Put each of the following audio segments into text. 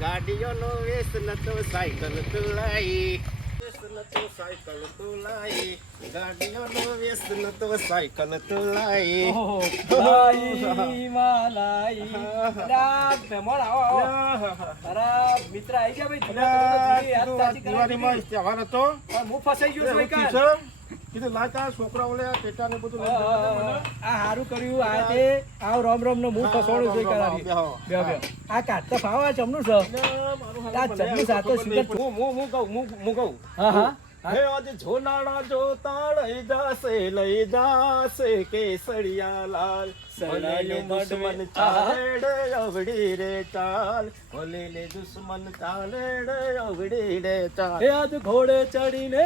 ગાડીઓનો વ્યસન તો સાયકલ તુલાઈ વ્યસન તો સાયકલ તુલાઈ ગાડીઓનો વ્યસન તો સાયકલ તુલાઈ લાઈ માલાઈ અલા, મહેમાન આવો આવો તારા મિત્ર આઈ ગયા ભાઈ તમે તો જૂની યાદ તાજી કરાવી દિવાળીમાં દીધી. તહેવાર હતો પણ હું ફસાઈ ગયો છું એવું એકાદ. કીધું લાતા છોકરાઓને આ ટેટાને બધું આ હારું કર્યું આ તે આવ રોમ રોમ નો મું હા, ફસોડું જોઈ કરાવી. બેહો. બેહો બેહો આ કાઢતા ફાવા ચમનું છે? આ હારું સાતો ખબર હું- હું- હું કહું, હું- હું કહું. હા હા. હે આજ ઝોનાળા જોતા લઈ જાશે લઈ જાશે કેસરિયા લાલ. સલાયો ભલે દુશ્મન મંડવે. ચાલે રે અવડી રે ચાલ. ભલે લે દુશ્મન ચાલે રે અવડી રે ચાલ. હે આજ ઘોડે ચડીને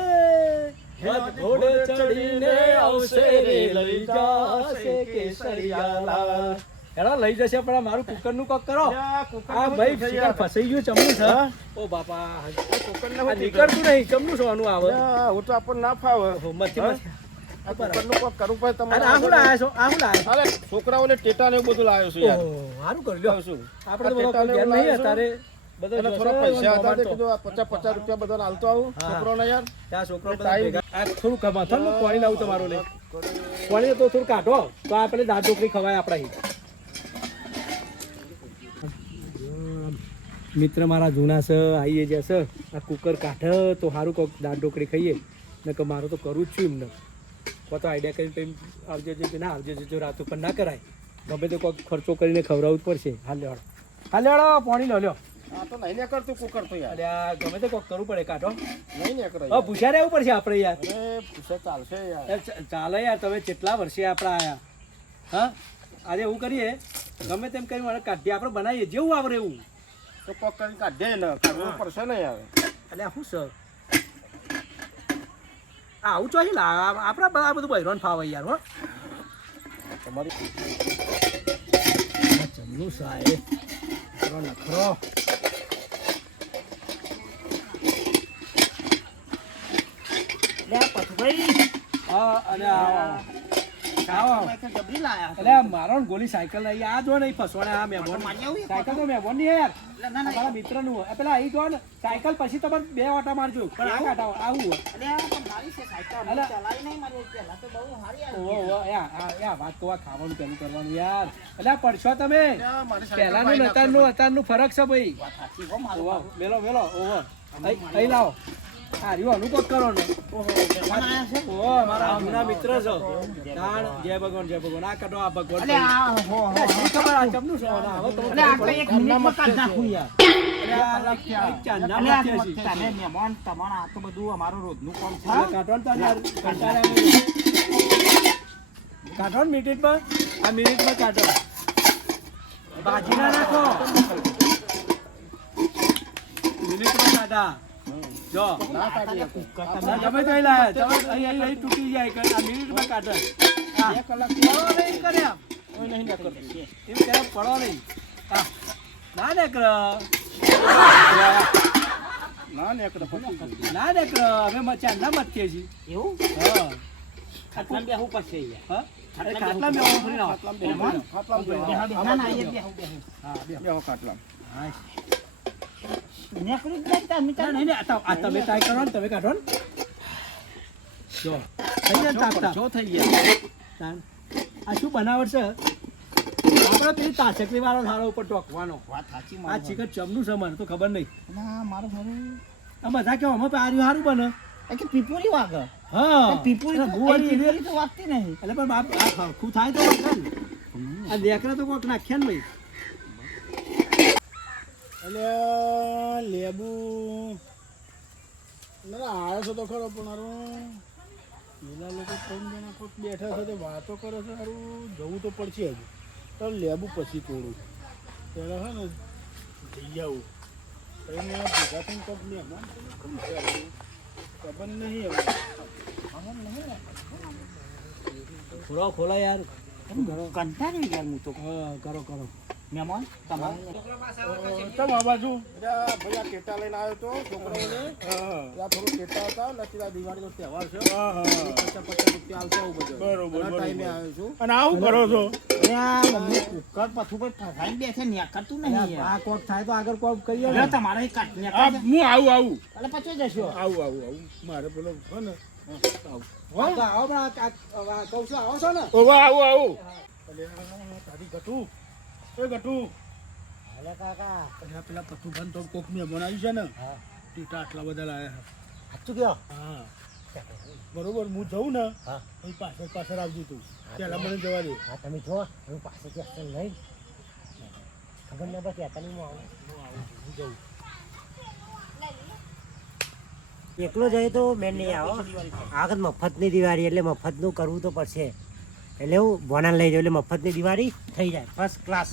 ઘોડે ચડીને આવશે રે લઈ જશે કેસરિયાલા. હેડો લઈ જશે પણ મારું કુકરનું કોક કરો. આ ભાઈ શિકાર. ફસાઈ ગયું ચમનું છે? ઓ બાપા કુકર ને નીકળતું નહીં ચમનું સોનું આવે. હું તો આપણને ના ફાવે. મથી છોકરાઓને ટેટા ને બધું લાવ્યો છું યાર. સારું કર્યું લ્યો. છું. આપણે બધો કોઈ ટેટાને ધ્યાન નહીં લાવ્યો છું. તારે બધો અને જોશે, થોડા પૈસા હતા તે કીધું આ પચાસ પચાસ રૂપિયા બધાને હાલતો આવું. હા. છોકરાઓને યાર. ત્યાં છોકરો બધા ટાઈમ- ભેગા. આ થોડું કમાથાનું પાણી લાવું તમારું લે. પાણી તો થોડું કાઢો. તો આ દાળ ઢોકળી ખવાય આપણા મિત્ર મારા જૂના છે આઈએ જે છે. આ કુકર કાઢે તો સારું કોક દાળ ઢોકળી ખાઈએ. ને કે મારું તો કરવું જ છું એમને. કો તો આઈડિયા કરીને પછી આવજે જે ના આવજો જો રાત ઉપર ના કરાય. ગમે તો કોઈક ખર્ચો કરીને ખવડાવવું જ પડશે. હાલ લેવાડો હાલ લેવાડો પાણી લો લ્યો. આ તો નહીં ને કરતું કુકર તો યાર. અરે ગમે તો કોક કરવું પડે કાઢો. નહીં ને કરે હવે પૂછ્યા રહેવું પડશે આપણે યાર. અરે ચાલશે યાર. ચાલે યાર તમે કેટલા વર્ષે આપણા આયા. હા? આજે એવું કરીએ ગમે તેમ કરી મારે કાઢીએ આપણે બનાવીએ જેવું આવડે એવું. તો કોક કરીને કાઢીએ ને કાઢવું પડશે ને યાર. એટલે શું સર આવું ચોહી લા આપણા આ બધું બૈરોન ફાવે યાર હો. તમારી જમનું સાહેબ. નખરો નખરો હા અને આ એટલે મારો ગોલી સાયકલ લઈ આ જો નહીં ફસવાને આ મેમોન. સાયકલ તો મેમોનની યાર તમારા મિત્રનું પેલા અહીં જો ને સાયકલ પછી તમારે બે ઓટા મારજો. પણ આ આવું વાત કહું, ખાવાનું પેલું કરવાનું યાર. એટલે પડશો તમે? પહેલાનું ને અત્યારનું અત્યારનું ફરક છે ભાઈ. મેલો મેલો ઓહો. અહીં લાવો. આ રહ્યું કોક કરો ને. ઓહો મારા હમણાં મિત્ર છો. તાણ, જય ભગવાન જય ભગવાન. આ કાઢો આ ભગવાન. ખબર આ ચમનું છે? અને હવે તો- અરે, આ એક ચાંદના મથ્યા છે. હા, કાઢો ને આ બાજી ના નાખો. મિનિટમાં કાઢા. જો ના કાઢીએ ના, ગમે તો લાયા. તમે અહીં અહીં અહીં તૂટી જાય કે આ મિનિટમાં કાઢો હા. બે કલાક પડો નહીં કર્યા કોઈ નહીં ના કરતું એમ કે પડો નહીં ના ને કર ના ને કર ના ને કર અમે મચ્યા ના મચીએ છીએ હા હા? અરે, ખાટલામાં બેહો, ફરી. ના બેહો. ખાટલામાં બેહો. હા, બેહો. બેહો ખાટલામાં. હા. ટોકવાનો ચમનું છે તો ખબર નહીં આ બધા કેવો અમે સારું બને પીપુરી વાગે હા પીપુરી તો વાગતી નહીં એટલે પણ બાપ આ થાય તો. આ દેખરા તો કોક નાખ્યા ને ભાઈ એટલે લેબુ. ના આવ્યો છે તો ખરો પણ હારું. પેલા લોકો ત્રણ જણા કોઈક બેઠા છે તે વાતો કરે છે હારું. જવું તો પડશે હજુ. તો લેબુ પછી તોડું. પહેલાં છે ને જઈ આવું. પછી મેં ભેગા થઈને કોઈક મહેમાન છે ને કોણ છે હારું? ખબર નહીં ખોલો ખોલો યાર. કંટાળી યાર હું તો. હા કરો કરો. મહેમાન તમારે ચમ આ બાજુ ભાઈ આ ટેટા લઈને આવ્યો તો છોકરાઓને હા થોડું કેટા હતા નથી આ દિવાળીનો તહેવાર છે હા હા પચાસ પચાસ રૂપિયા આવશે આવું બધું બરોબર, ટાઈમે આવ્યો છું અને આવું કરો છો કુકર પથું પર ફસાઈને બેસે ને કરતું નહીં આ કોક થાય તો આગળ કોક કરીએ તમારે ને હું આવું આવું એટલે પછી જશો આવું આવું આવું મારે પેલો છે ને આવો પણ આ- આ- આ કહું છું, આવો છો ને ઓવા આવું આવું તારી એ ગટુ અરે કાકા. અલ્યા, પેલા પથુભાન તો કોક મેં બનાવ્યું છે ને ટીટા આટલા બધા લાયા સાચું કયો? હા. બરોબર હું જઉં ને હા. પછી પાછળ પાછળ આવજો તું. પેલા મને જવા દે. હા તમે જો હું પાસેથી અસર લઈ ખબર ના પછી હતા આવું. હું એકલો જાય તો મેં નહીં આવો. આગળ મફતની દિવાળી એટલે મફતનું કરવું તો પડશે. એટલે હું ભોનાને લઈ જાઉં એટલે મફતની દિવાળી થઈ જાય. ફર્સ્ટ ક્લાસ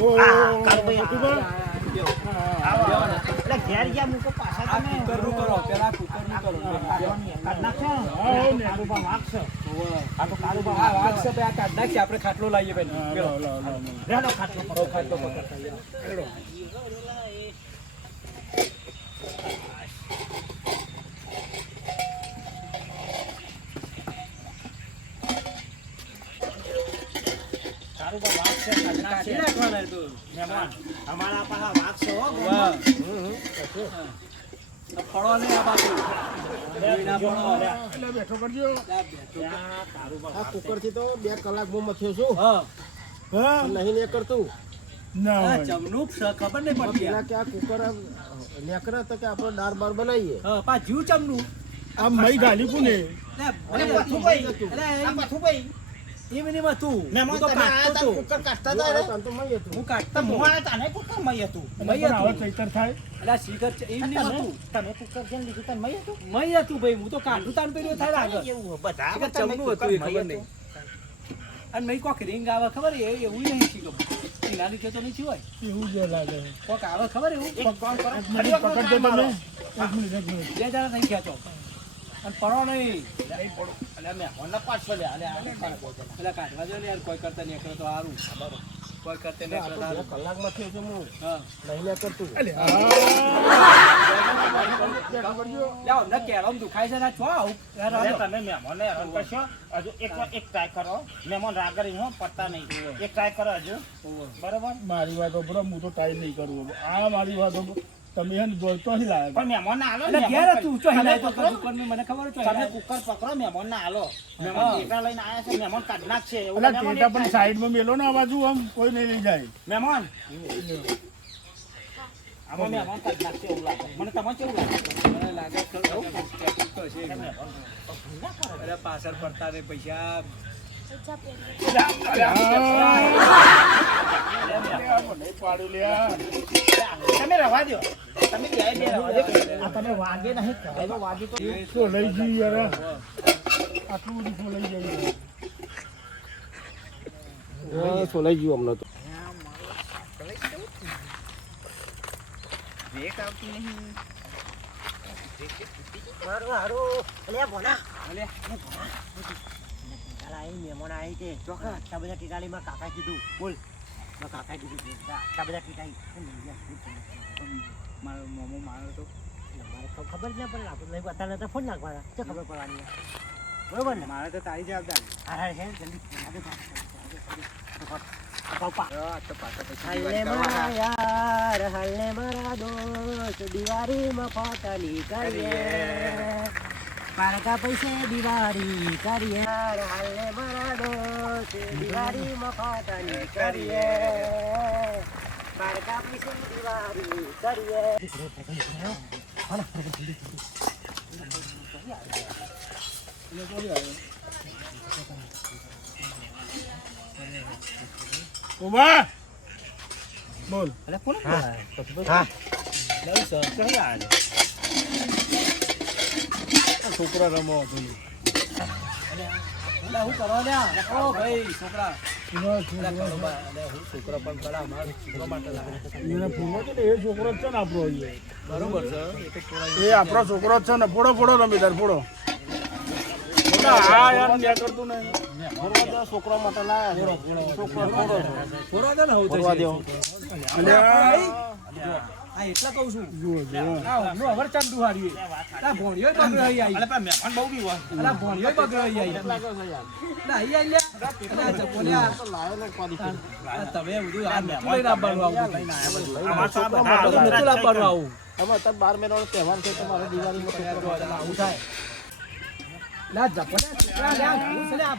આપણે ખાટલો. એટલે ઘેર ગયા મૂકો પાછા આ તમે કુકરનું કરો પેલા કુકરનું કરો કાઢ નાખશો ને? હા, ને. કાળુબા વાગશે. આ તો આ કાળુબા વાત છે ભાઈ, આ કાઢ નાખીએ આપણે ખાટલો લાવીએ હા, પેલા લાવો, લાવો, લાવો. રેલો ખાટલો પકડો. ખાટલો પકડતા હેડો. કાળુબા વાગશે, કાઢ નાખશે. કાઢી તો. મહેમાન, અમારા પાસે વાગશે હો, વાહ. આ ફળો. એટલે બેઠો કરજો. કુકરથી તો બે કલાકમાં મથ્યો છું હા. હા નહીં ને કરતું ના ચમનું ખબર નહીં પડતી પેલા કે આ કુકર નેકરે તો કે આપણે દાળ બાર બનાવીએ હા પા જીવ ચમનું આ મઈ ગાલી કોને અરે ભાઈ. એટલે હતું મહેમાન હું તો કાઢતો તા, કુકર કાઢતા હતા રે? તાન તો હું કાઢતો તો હતો. મોવાના તાને કુકર મય હતું. મય હતું. ચૈતર થાય એટલે આ છે, એમ નહીં તમે- કુકર જેમ લીધું તાન મય હતું? મય હતું ભાઈ હું તો કાઢું તાન પેલું થાય આગળ એવું બધા ચમનું હતું એ ખબર નહીં અને મેં કોક રિંગ આવે ખબર એ એવું નહીં શીખો એના લીધે તો નહીં થયું હોય એવું જ લાગે કોક આવે ખબર એવું try મારો. તમે એક મિનિટ એક મિનિટ બે જણા નહીં ખેંચો અને પડો નહીં. અલ્યા મહેમાનના પાછો લે, કાઢો. પેલા કાઢવા જો ને યાર કોઈ કરતા નહીં કરે તો સારું કોઈ કરતા તો કલાકમાં થયો છું હું. હા નહીં ને કરતું. લાવો ને કેળમ દુખાય છે ને છો આવું. તમે મહેમાનને હેરાન કરશો? હજુ એક એક ટ્રાય કરો. મહેમાન રાગરી હો પડતા નહીં. એક ટ્રાય કરો હજુ. બરોબર? મારી વાત બરો હું તો ટ્રાય નહીં કરું. આ મારી વાત તમે હે ને જોઈતો નહીં લાયા પણ મહેમાન આલો એટલે ઘેર તું ચો હિલાય તો તમે મે મને ખબર છે તમે કુકર પકડો મહેમાન ના આલો. મહેમાન હા. લઈને આયા છે મહેમાન કાઢ નાખશે એવું એટલે ટેટા પણ સાઈડમાં મેલો ને આ બાજુ આમ કોઈ નહીં લઈ જાય. મહેમાન. આમાં મહેમાન કાઢ છે એવું લાગે. મને તમને કેવું લાગે? મને લાગે ખરું તો છે અરે પાછળ પડતા રે પૈસા લ્યા રવા દો તમે તમે નહીં કહેવાય વાગે તો તો લઈ જઈ આટલું બધું તો લઈ જાય સોલાઈ ગયું હમણાં તો મારું હારું અલ્યા ભોના અલ્યા આવી મહેમાન આવી છે ચોખા આટલા બધા ટીટાળીમાં કાકા કીધું બોલ મારા કાકાએ કીધું આટલા બધા ટીટાળી મારો મોમો મારો તો મારે ખબર જ ના પડે આપણે નહીં બતાવે તો ફોન નાખવાના શું ખબર પડવાની બરોબર ને મારે તો તારી જવાબદારી હા હા હે જલ્દી તો. મારા મારા દિવાળીમાં ફોટાની કરીએ પારકા પૈસે દિવાળી કરીએ. હાલે મારા દોસ્ત દિવાળીમાં ફોટાની કરીએ. પારકા પૈસે દિવાળી કરીએ. ઉમા! બોલ. અરે કોણ હા. હા. લઉં સર કઈ આવે છોકરા રમો હું કરવા ભાઈ છોકરા. છોકરા. પણ છોકરા માટે એ છોકરો જ છે ને આપણો બરોબર છે. એ તો થોડા એ આપણો છોકરો જ છે ને ફોડો ફોડો રમી તાર ફોડો હા યાર નહીં. ફરવા છોકરા માટે લાયા છોકરો થોડો છે. ફોરવા દો. ને હવે ફરવા દો. આ એટલા કહું છું. આ હમણાં અવર ચાંદ દુહાડ્યું આ ભોણિયો બગડ્યો અહીં આવી અલે પણ મહેમાન બહુ બી હોય. અલા ભોણિયો બગડ્યો અહીં આવી ના અહીં આવી લે અલા જપોને આ તો લાયો ને પાડી. તમે બધું આ નતું લઈને આવવાનું આવું અમાર તો આ બધા. આ બધું નતું આવું. હવે અત્યારે બાર મહિનાનો તહેવાર છે તમારે દિવાળીમાં. આવું થાય. છોકરા લે આ ઘણું લે આ.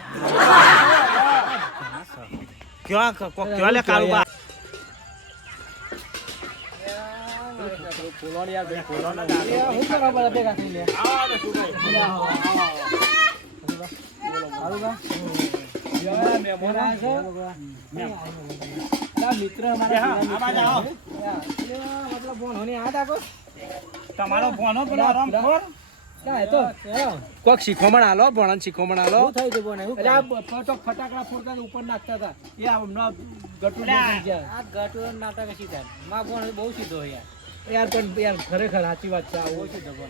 ક્યાં ક્યાં લે કાળુબા ફોલોની આ ભાઈ ફોલોની આ હું કરવા બધા ભેગા થઈ લે આવો આવો આવો બા યા મહેમાન આ છે. ના મિત્ર અમારા આ બાજુ આવો. મતલબ બોન હોની આ દાકો તમારો ભોનો પેલો રમખોર ના કોક શીખોમણ આલો ભણન શીખોમણ આલો શું થયું હતું બોને? ફટાકડા ફોડતા ઉપર નાખતા હતા. એ આમ હમણાં ગટુ. આ ગટુ નાટક તાર. માં બોન બહુ સીધો યાર. યાર પણ યાર ખરેખર સાચી વાત છે આવું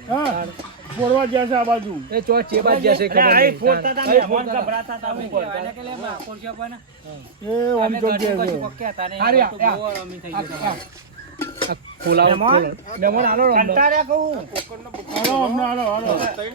હા ફોરવા ગયા છે આ બાજુ એ ચો ચેબા જશે અલે ખબર આ નહીં. ફોડતા હતા ને ફોન હતા. ગભરાતા હતા ઉપર. કહેવાય કે લે માં પણ. એ ઓમ જો કે છે. હારી, ગટુર આ, અમી થઈ ગયું આ, ખોલાવો? આલો કંટાળ્યા કહું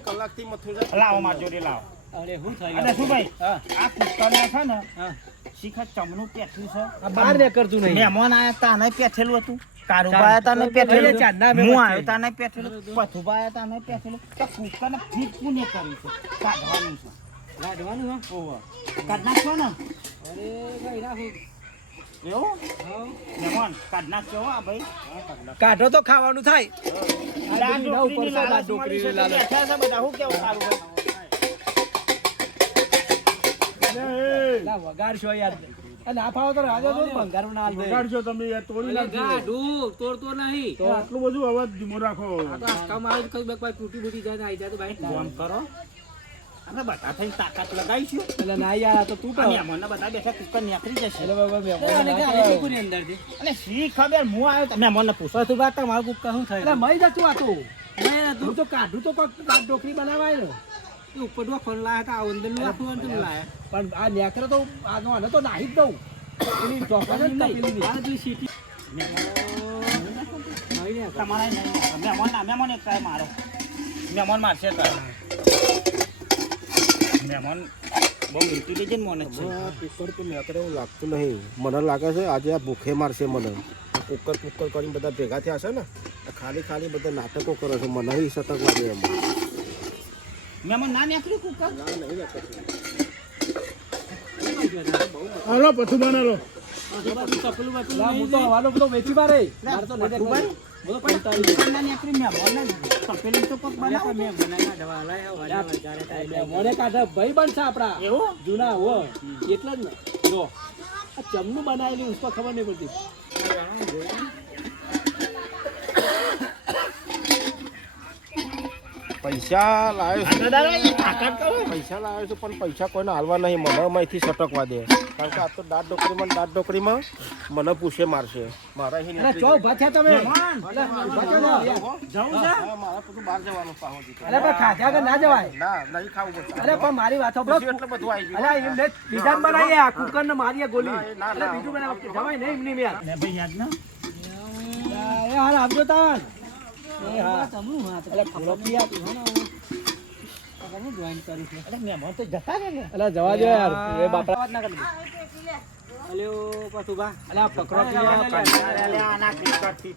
કલાકથી મથું લાવો માર જોડે લાવો અરે શું થયું? અને શું ભાઈ. આ કુત્તરને છે ને હા. શીખર ચમનું પેઠ્યું છે આ બહાર ને કરતું નહીં. મહેમાન આયા તાને પેઠેલું હતું. કારુબા તાને પેઠેલું. હું આવ્યો તાને પેઠેલું. પથુબા તાને પેઠેલું. તો કુત્તરને ફીટ કોને કર્યું છે. કાઢવાનું છે. લાડવાનું હો? ઓહો. કાઢ નાખશો ને? અરે ભાઈ રાખું. એવું? મહેમાન કાઢ નાખશો આ ભાઈ. કાઢો તો ખાવાનું થાય. આ ઉપર ડોકરીની છે. બેઠા બધા. હું કેવું? વગાડશો યાર. અને આ ફાવો તો રાજો જો ભંગાર ના દે. વગાડજો તમે યાર તોડી નાખજો. ગાઢું, તોડતો નહીં. તો આટલું બધું અવાજ ધીમો રાખો. આ તો આંખમાં આવે તો કઈ બે તૂટી બૂટી જાય ને આઈ જાય તો ભાઈ. ફોન કરો. અને બધા થઈ તાકાત લગાવીશું. એટલે ના યાર તો તૂટો. આ મને બધા બેઠા કુકર નીકળી જશે. એટલે બાબા મૂકું અંદરથી? અને શી ખબર? હું આવ્યો તમે મને પૂછો તો તું વાત મારું કુક્કા શું થાય? એટલે મય જતું આ તો તું તો કાઢું તો કોક ડોકરી બનાવાય ને તું ઉપર લાયા હતા, આ અંદરનું આખું લાયા. પણ આ નેકરો તો આનો આને તો નાહી જ દઉં. એની ચોકડ જ તપેલી ની. આ તું સીટી. નહીં તમારા નહીં મહેમાન ના મહેમાન એક ટ્રાય મારો. મહેમાન મારશે તો. મહેમાન બહુ ને મને છે. કુકર તો નેકરે એવું લાગતું નહીં. મને લાગે છે આજે આ ભૂખે મારશે મને. કુકર કુકર કરીને બધા ભેગા થયા છે ને ખાલી ખાલી બધા નાટકો કરે છે. મને ઈ લાગે એમ. મહેમાન ના નીકળ્યું કુકર હાલો પછી બનાવો આજુબાજુ તપેલું બપેલું લા, નહીં હું તો હવાનો બધો વેચી મારે તો નહીં દેખાય. નીકળ્યું મહેમાન તપેલી તો કોક બનાવો પણ મેં બનાવ્યા દવા લાયા, વધારે. મોને કાઢે ભાઈ બનશે આપડા એવું જૂના હો એટલે જ ને જો આ ચમનું બનાવેલી ઉસ ખબર નહીં પડતી પૈસા લાવ્યો પૈસા લાવ્યો છું પણ પૈસા કોઈને હાલવા નહીં. મને અહીંથી સટકવા દે. કારણ કે આ તો દાંત ડોકરીમાં દાંત ડોકરીમાં મને પૂછે મારશે. મારા અહીં મારે બધું બહાર જવાનું પાહો દીકરો. અરે પણ ખાધા વગર ના જવાય. ના નહીં ખાવું પડશે અરે પણ મારી વાત સાંભળો. પૂછ્યું એટલે બધું આવી ગયું. અરે બીજા બનાવીએ આ કુકર ને મારીએ ગોલી. બીજું બનાવ. જવાય નહીં એમની યાર ભાઈ યાદ ના? એ આપજો તાન. જવા દો યાર. બાપરા વાત ના કરજો. અલ્યો, પતુભા. અરે આ પકડો અરે, રવા. દે, અરે લે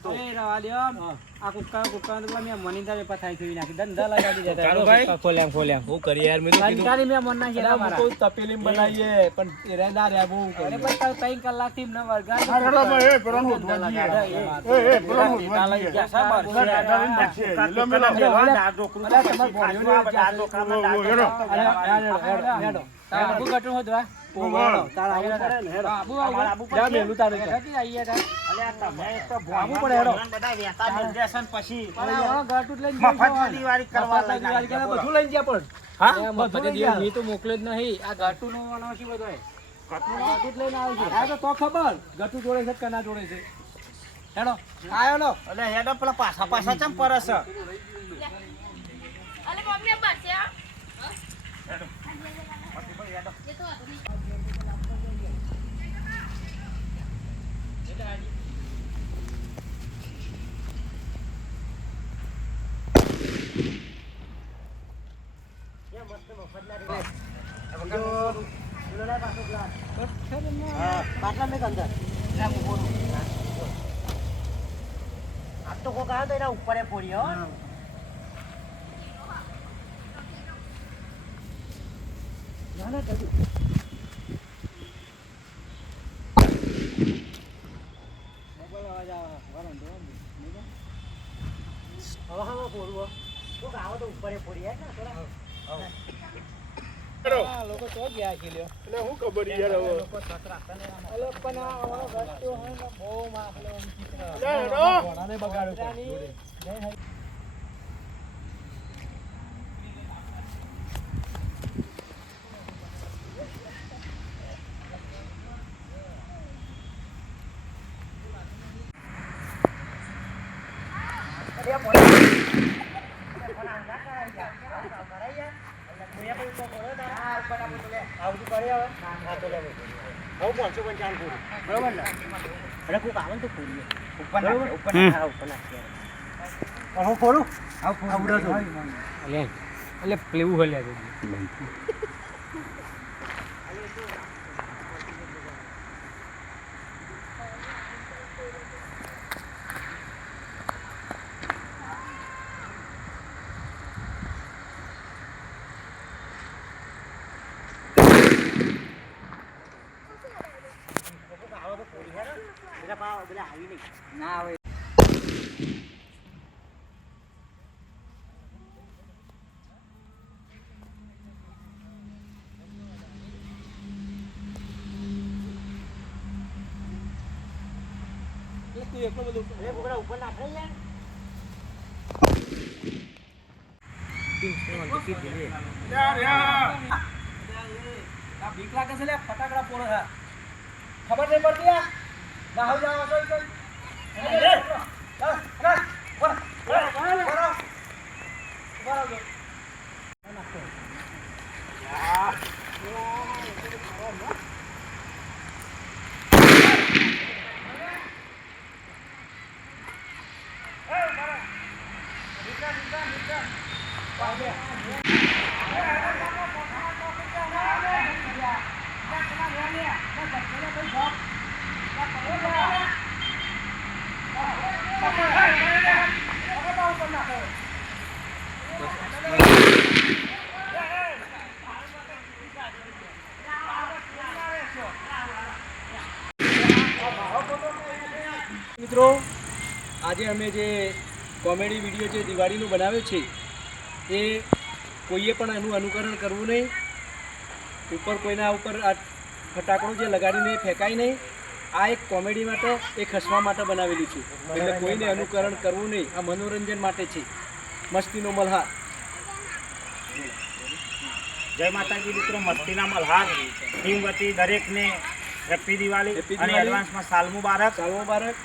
તો એ રવા દ્યો. આ કુક્કા કુક્કા તો મેં મનીતા વેપા થાય છે, નાખી ધંધા લગાડી દેતા. કાળુભાઈ? કુક્કા ખોલ્યા ખોલ્યા હું કરી યાર મેં તો કંટાળી મેં મન નાખી અરે તમારા. હું કોઈ તપેલી બનાવીએ પણ ના રહ્યા બહુ અરે પણ તારે ત્રણ કલાકથી વળગાડ્યો. હા હેડો ભાઈ એ પેલો હોધવા જઈએ એ એ હોધવા જઈએ જશા પેલા દાદાને પૂછીએ. એટલે મેં લાગ્યું. અરે, તમારા ભોળીઓને અરે હેડો હેડો હેડો તારા આબુ ગટુ હોદવા. બોલો. તારા આવું પડે ને હેડો આબુ આબુ. જા મેલું તારે તો. ઘરેથી આવીએ તાર. બધા ને લઈ ગયા પણ. હા? બધું બધું લઈ લઈ તો મોકલ્યો જ નહીં. આ ઘરટું નું છે. બધો તો તો ખબર. ગટુ જોડે છે કે ના જોડે છે? હેડો. આયો એટલે હેડો પેલા પાછા પાછા ચમ પરસ અલે મમ્મી બસ બાટલા મેં અંદર આ તો કોક આવ્યો તો એના ઉપર પોડી હો. ના ના કદી હવે હા પોડું હો કોક આવો તો ઉપર પોડી હે ને થોડા લોકો તો ગયા છે લ્યો એટલે શું ખબર યાર હવે. અલે પણ આ વસ્તુ હોય ને બહુ માખલો ચિત્ર. લે, હેડો. ઘોડાને બગાડ્યો છે જોડે. બરોબર ને એટલે કોક આવે ને તો પોડીએ ઉપર નાખે, ઉપર ઉપર હા ઉપર પણ હું ફોડું? આવડો છો. એટલે પ્લેવું હલ્યા કોક આવો તો પોડી હે ને બધા પાવ બધા આવી નહીં ના આવે તું એકલો બધું. ઉપર નાખે યાર. લાગે છે ફટાકડા પોડે છે. ખબર નહીં પડતી આ? ના હો જાવ તો તો મિત્રો આજે અમે જે કોમેડી વીડિયો જે દિવાળીનો બનાવ્યો છે એ કોઈએ પણ એનું અનુકરણ કરવું નહીં. ઉપર કોઈના ઉપર આ ફટાકડો જે લગાડીને ફેંકાય નહીં. આ એક કોમેડી માટે એક હસવા માટે બનાવેલી છે. એટલે કોઈને અનુકરણ કરવું નહીં. આ મનોરંજન માટે છે. મસ્તીનો મલ્હાર. જય માતાજી મિત્રો મસ્તીના મલ્હાર. ટીમ વતી દરેકને હેપી દિવાળી અને એડવાન્સમાં સાલ મુબારક સાલ મુબારક